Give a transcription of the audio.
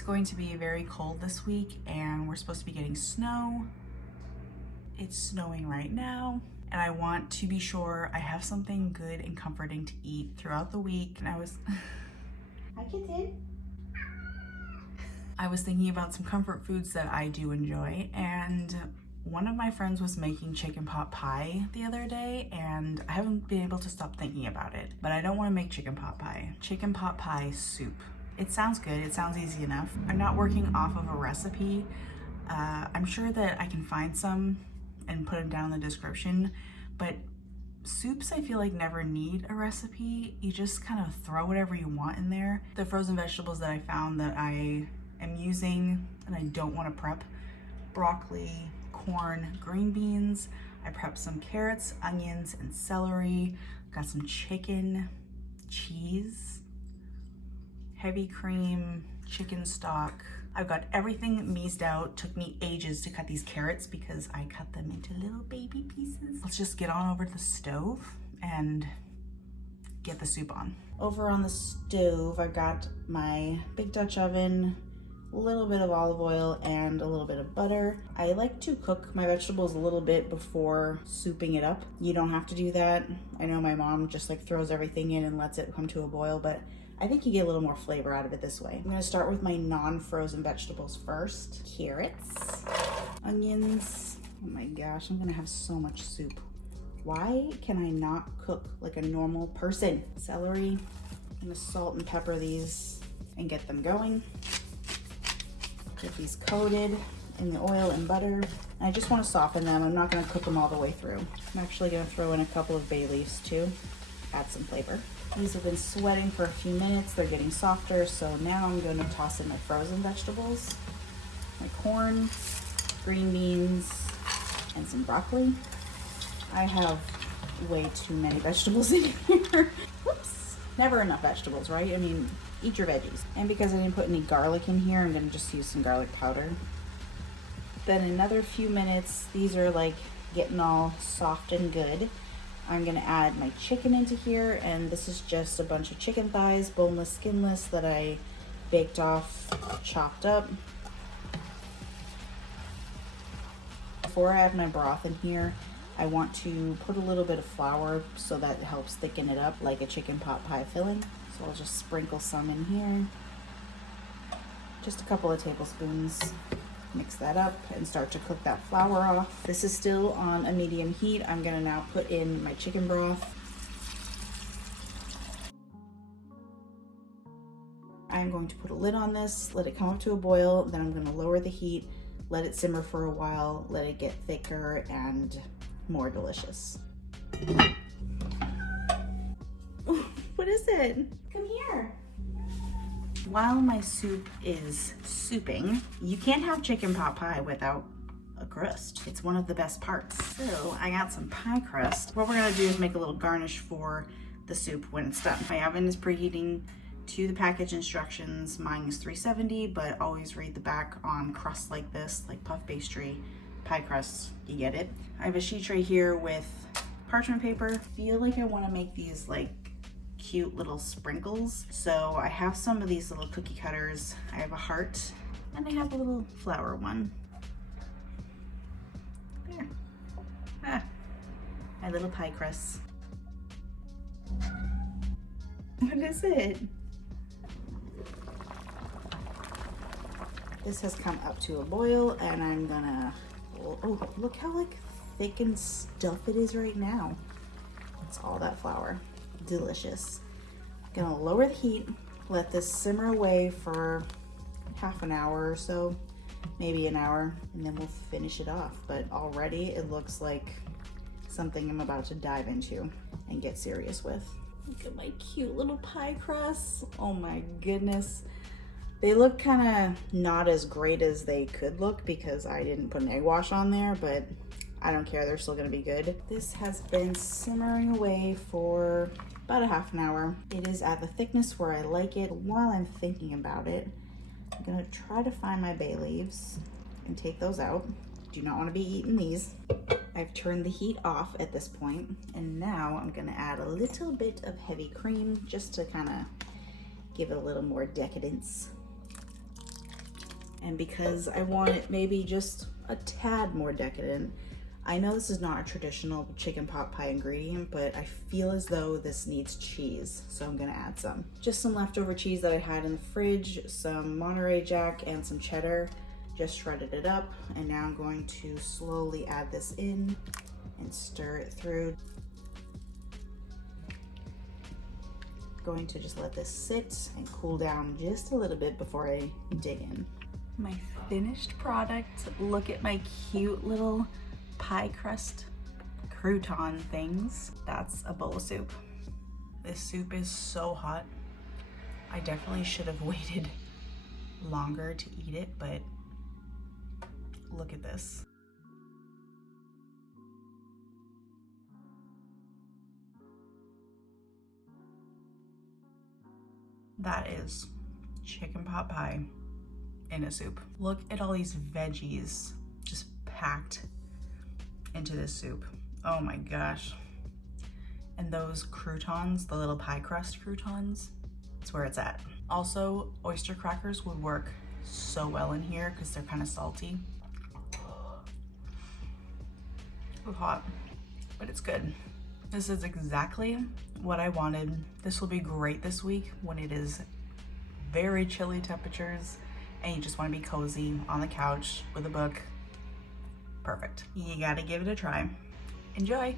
It's going to be very cold this week and we're supposed to be getting snow. It's snowing right now and I want to be sure I have something good and comforting to eat throughout the week. And I was Hi, kitten. I was thinking about some comfort foods that I do enjoy, and one of my friends was making chicken pot pie the other day and I haven't been able to stop thinking about it, but I don't want to make chicken pot pie. Chicken pot pie soup. It sounds good, it sounds easy enough. I'm not working off of a recipe. I'm sure that I can find some and put them down in the description, but soups I feel like never need a recipe. You just kind of throw whatever you want in there. The frozen vegetables that I found that I am using and I don't want to prep: broccoli, corn, green beans. I prepped some carrots, onions, and celery. Got some chicken, cheese, heavy cream, chicken stock. I've got everything meased out. Took me ages to cut these carrots because I cut them into little baby pieces. Let's just get on over to the stove and get the soup on. Over on the stove, I got my big Dutch oven, a little bit of olive oil and a little bit of butter. I like to cook my vegetables a little bit before souping it up. You don't have to do that. I know my mom just like throws everything in and lets it come to a boil, but I think you get a little more flavor out of it this way. I'm gonna start with my non-frozen vegetables first. Carrots, onions. Oh my gosh, I'm gonna have so much soup. Why can I not cook like a normal person? Celery. I'm gonna salt and pepper these and get them going. Get these coated in the oil and butter. And I just want to soften them. I'm not going to cook them all the way through. I'm actually going to throw in a couple of bay leaves too, add some flavor. These have been sweating for a few minutes. They're getting softer. So now I'm going to toss in my frozen vegetables, my corn, green beans, and some broccoli. I have way too many vegetables in here. Whoops. Never enough vegetables, right? I mean, eat your veggies. And because I didn't put any garlic in here, I'm gonna just use some garlic powder. Then another few minutes, these are like getting all soft and good. I'm gonna add my chicken into here, and this is just a bunch of chicken thighs, boneless, skinless, that I baked off, chopped up. Before I add my broth in here, I want to put a little bit of flour so that it helps thicken it up like a chicken pot pie filling. So I'll just sprinkle some in here. Just a couple of tablespoons. Mix that up and start to cook that flour off. This is still on a medium heat. I'm gonna now put in my chicken broth. I'm going to put a lid on this, let it come up to a boil, then I'm gonna lower the heat, let it simmer for a while, let it get thicker and more delicious. What is it? Come here. While my soup is souping, you can't have chicken pot pie without a crust. It's one of the best parts. So I got some pie crust. What we're gonna do is make a little garnish for the soup when it's done. My oven is preheating to the package instructions. Mine is 370, but always read the back on crusts like this, like puff pastry, pie crust, you get it. I have a sheet tray here with parchment paper. I feel like I want to make these like cute little sprinkles. So I have some of these little cookie cutters. I have a heart and I have a little flower one. There. Ah, my little pie crust. What is it? This has come up to a boil and I'm gonna, oh, look how like thick and stuffed it is right now. It's all that flour. Delicious. I'm gonna lower the heat, let this simmer away for half an hour or so, maybe an hour, and then we'll finish it off. But already it looks like something I'm about to dive into and get serious with. Look at my cute little pie crusts. Oh my goodness. They look kind of not as great as they could look because I didn't put an egg wash on there, but I don't care, they're still gonna be good. This has been simmering away for about a half an hour. It is at the thickness where I like it. While I'm thinking about it, I'm gonna try to find my bay leaves and take those out. Do not wanna be eating these. I've turned the heat off at this point, and now I'm gonna add a little bit of heavy cream just to kind of give it a little more decadence. And because I want it maybe just a tad more decadent, I know this is not a traditional chicken pot pie ingredient, but I feel as though this needs cheese, so I'm gonna add some. Just some leftover cheese that I had in the fridge, some Monterey Jack and some cheddar. Just shredded it up, and now I'm going to slowly add this in and stir it through. Going to just let this sit and cool down just a little bit before I dig in. My finished product. Look at my cute little pie crust crouton things. That's a bowl of soup. This soup is so hot. I definitely should have waited longer to eat it, but look at this. That is chicken pot pie in a soup. Look at all these veggies just packed into this soup. Oh my gosh. And those croutons, the little pie crust croutons, that's where it's at. Also, oyster crackers would work so well in here because they're kind of salty. It's hot, but it's good. This is exactly what I wanted. This will be great this week when it is very chilly temperatures and you just want to be cozy on the couch with a book. Perfect. You gotta give it a try. Enjoy.